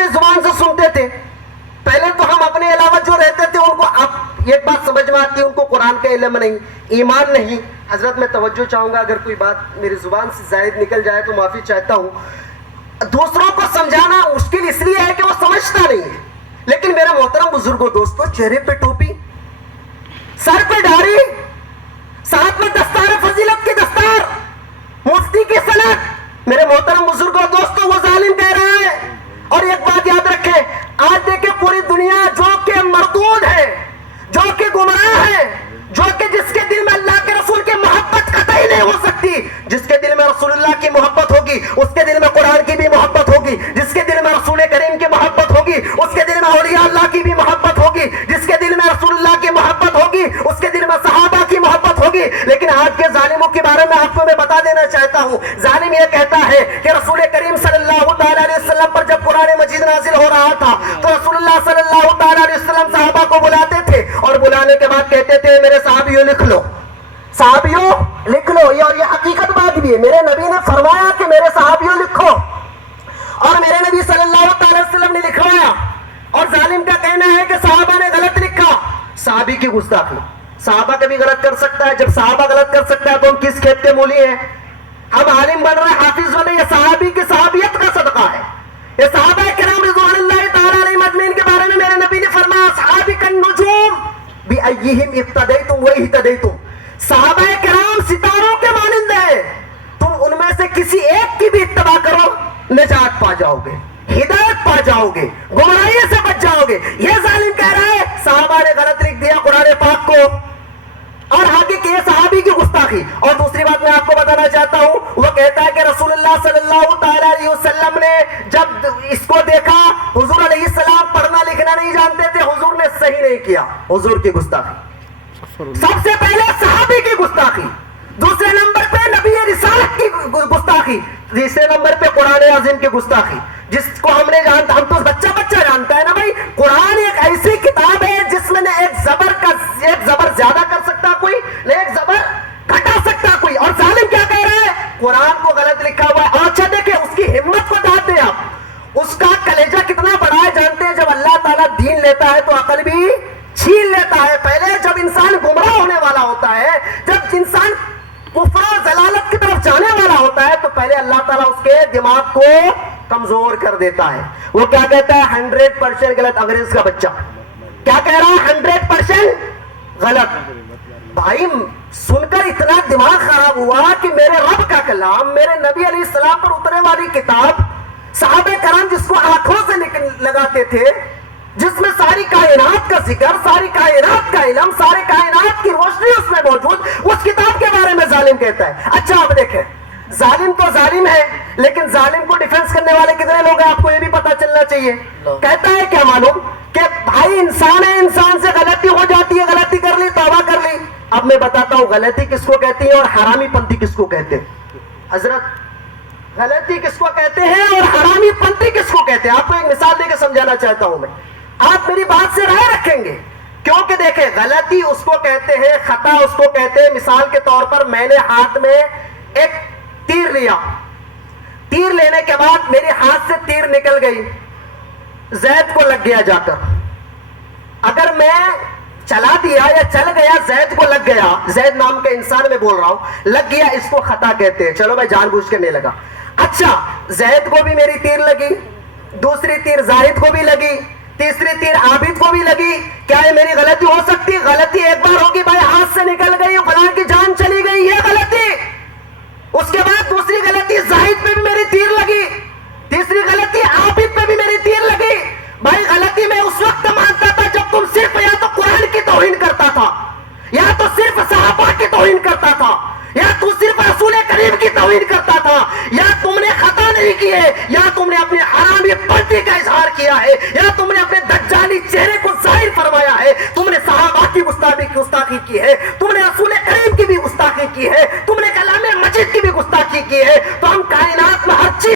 کے زبان سے سنتے تھے. پہلے تو ہم اپنے علاوہ جو رہتے تھے ان کو اب ایک بات سمجھ میں آتی ہے, ان کو قرآن کا علم نہیں, ایمان نہیں. حضرت میں توجہ چاہوں گا, اگر کوئی بات میری زبان سے زائد نکل جائے تو معافی چاہتا ہوں. دوسروں کو سمجھانا مشکل اس لیے ہے کہ وہ سمجھتا نہیں ہے. لیکن میرے محترم بزرگوں دوستوں, چہرے پہ ٹوپی, سر پہ داڑھی, ساتھ میں دستار فضیلت کی دستار, مفتی کی سند, میرے محترم بزرگوں دوستوں وہ ظالم کہہ رہا ہے. اور ایک بات یاد رکھیں, آج دیکھیں پوری دنیا جو کہ مردود ہے, جو کہ گمراہ ہے, جو کہ جس کے دل میں اللہ کے رسول کی محبت قطعی نہیں ہو سکتی, جس کے دل میں رسول اللہ کی محبت ہوگی اس کے دل میں قرآن کی بھی محبت ہوگی, جس کے دل میں رسول کریم کی محبت ہوگی اس کے دل میں اولیاء اللہ کی بھی محبت ہوگی, جس کے دل میں رسول اللہ کی محبت ہوگی اس کے دل میں صحابہ کی محبت ہوگی. لیکن آج کے ظالموں کے بارے میں آپ کو میں بتا دینا چاہتا ہوں, ظالم یہ کہتا ہے کہ رسول کریم صلی اللہ تعالی علیہ وسلم پر جب قرآن مجید نازل ہو رہا تھا تو رسول اللہ صلی اللہ تعالی علیہ وسلم صحابہ کو بلاتے تھے اور بلانے کے بعد کہتے تھے میرے صحابیوں لکھ لو, صحابیوں لکھ لو. اور یہ حقیقت بات بھی ہے, میرے نبی نے فرمایا کہ میرے صحابیوں لکھو, اور میرے نبی صلی اللہ تعالی وسلم نے لکھوایا. اور ظالم کا کہنا ہے کہ صحابہ نے غلط لکھا. صحابی کی گستاخی, صحابہ کبھی غلط کر سکتا ہے, جب صحابہ غلط کر سکتا ہے تو ہم کس کھیت کے مولی ہیں؟ ہم عالم بن رہے, حافظ بن رہے, یہ صحابی کی صحابیت کا صدقہ ہے. یہ صحابہ کرام رضوان اللہ تعالی علیہم اجمعین کے بارے میں میرے نبی نے فرمایا صحابہ النجوم بأیہم اقتدیتم واہتدیتم, صحابہ کرام ستاروں کے مانند ہیں, تم ان میں سے کسی ایک کی بھی اتباع کرو نجات پا جاؤ گے, ہدایت پا جاؤ گے, گمراہی سے بچ جاؤ گے. یہ ظالم کہہ رہا ہے صحابہ نے غلط لکھ دیا قرآن پاک کو, اور آگے کہ یہ صحابی کی گستاخی. اور دوسری بات میں آپ کو بتانا چاہتا ہوں, وہ کہتا ہے کہ رسول اللہ صلی اللہ تعالی علیہ وسلم نے جب اس کو دیکھا, حضور علیہ السلام پڑھنا لکھنا نہیں جانتے تھے, حضور نے صحیح نہیں کیا, حضور کی گستاخی. سب سے پہلے صحابی کی گستاخی, دوسرے نمبر پہ نبی رسالت کی گستاخی, تیسرے نمبر پہ قرآن عظیم کی گستاخی, جس کو ہم نے جانتا, ہم تو بچہ بچہ جانتا ہے نا بھائی, قرآن ایک ایسی کتاب ہے جس میں ایک زبر زیادہ کر سکتا کوئی, نہ ایک زبر گھٹا سکتا کوئی. اور ظالم کیا کہہ رہا ہے, قرآن کو غلط لکھا ہوا ہے. اچھا دیکھیں اس کی ہمت کو داد دیں آپ, اس کا کلیجہ کتنا بڑا ہے جانتے ہیں؟ جب اللہ تعالیٰ دین لیتا ہے تو عقل بھی چھین لیتا ہے. پہلے جب انسان گمراہ ہونے والا ہوتا ہے, جب انسان کفر و ضلالت کی طرف جانے والا ہوتا ہے, تو پہلے اللہ تعالیٰ اس کے دماغ کو کمزور کر دیتا ہے. وہ کیا کہتا ہے 100% غلط. انگریز کا بچہ کیا کہہ رہا ہے 100% غلط. بھائی سن کر اتنا دماغ خراب ہوا کہ میرے رب کا کلام, میرے نبی علیہ السلام پر اترنے والی کتاب, صحابہ کرام جس کو آنکھوں سے لگاتے تھے, جس میں ساری کائنات کا ذکر, ساری کائنات کا علم, ساری کائنات کی روشنی اس میں موجود, اس کتاب کے بارے میں ظالم کہتا ہے. اچھا آپ دیکھیں, ظالم تو ظالم ہے, لیکن ظالم کو ڈیفنس کرنے والے کتنے لوگ ہیں آپ کو یہ بھی پتا چلنا چاہیے. کہتا ہے کیا معلوم کہ بھائی انسان ہے, انسان سے غلطی ہو جاتی ہے, غلطی کر لی توبہ کر لی. اب میں بتاتا ہوں غلطی کس کو کہتی ہے اور حرامی پنتھی کس کو کہتے ہیں. حضرت غلطی کس کو کہتے ہیں اور حرامی پنتھی کس کو کہتے ہیں؟ آپ کو ایک مثال دے کے سمجھانا چاہتا ہوں میں, آپ میری بات سے رائے رکھیں گے. کیونکہ دیکھیں غلطی اس کو کہتے ہیں, خطا اس کو کہتے ہیں. مثال کے طور پر میں نے ہاتھ میں ایک تیر لیا, تیر لینے کے بعد میرے ہاتھ سے تیر نکل گئی, زید کو لگ گیا جا کر. اگر میں چلا دیا یا چل گیا, زید کو لگ گیا, زید نام کے انسان میں بول رہا ہوں, لگ گیا, اس کو خطا کہتے ہیں. چلو میں جان بوجھ کے نہیں لگا. اچھا زید کو بھی میری تیر لگی, دوسری تیر زاہد کو بھی لگی, تیسری تیر عابد کو بھی لگی. کیا یہ میری غلطی ہو سکتی؟ غلطی ایک بار ہوگی بھائی, ہاتھ سے نکل گئی, فلاں کی جان چلی گئی, یہ غلطی. اس کے بعد دوسری غلطی زاہد پہ بھی میری تیر لگی, تیسری غلطی عابد پہ بھی میری تیر لگی. بھائی غلطی میں اس وقت مانتا تھا جب تم صرف یا تو قرآن کی توہین کرتا تھا, یا تو صرف صحابہ کی توہین کرتا تھا, یا تو صرف رسول کریم کی توہین کرتا تھا, یا تم نے خطا نہیں کی ہے, یا تم نے اپنے حرامی پنتھی کا اظہار کیا ہے, یا تم نے اپنے دجالی چہرے کو ظاہر فرمایا ہے, تم نے صحابہ کی گستاخی کی ہے, تم نے رسول کریم کی بھی گستاخی کی ہے, تم نے کلام مجید کی بھی گستاخی کی ہے. تو ہم کائنات